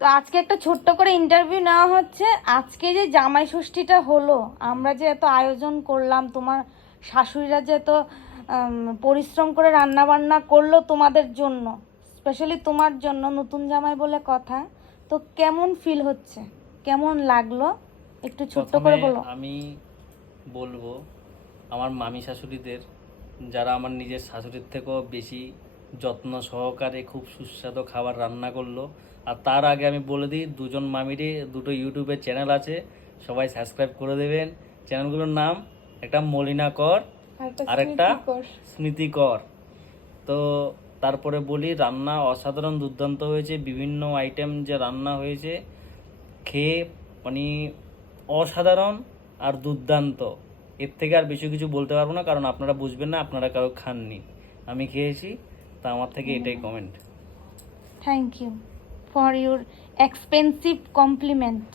তো আজকে একটা ছোট্ট করে ইন্টারভিউ নেওয়া হচ্ছে। আজকে যে জামাই ষষ্ঠীটা হলো আমরা যে এত আয়োজন করলাম তোমার শাশুড়িরা যে এত পরিশ্রম করে রান্না বান্না করল তোমাদের জন্য স্পেশালি তোমার জন্য নতুন জামাই বলে কথা তো কেমন ফিল হচ্ছে? কেমন লাগল? একটু ছোট্ট করে বলো। আমি বলব আমার মামি শাশুড়িদের যারা আমার নিজের শাশুড়ির থেকেও বেশি যত্ন সহকারে খুব সুস্বাদু খাবার রান্না করল। আর তার আগে আমি বলে দিই দুজন মামিরই দুটো ইউটিউবের চ্যানেল আছে সবাই সাবস্ক্রাইব করে দেবেন। চ্যানেলগুলোর নাম একটা মলিনা কর আরেকটা স্মৃতিকর তো তারপরে বলি রান্না অসাধারণ দুর্দান্ত হয়েছে বিভিন্ন আইটেম যে রান্না হয়েছে খেয়ে মানে অসাধারণ আর দুর্দান্ত। এর থেকে আর বেশি কিছু বলতে পারব না কারণ আপনারা বুঝবেন না আপনারা কারও খাননি। আমি খেয়েছি তা আমার থেকে এটাই comment thank you for your expensive compliment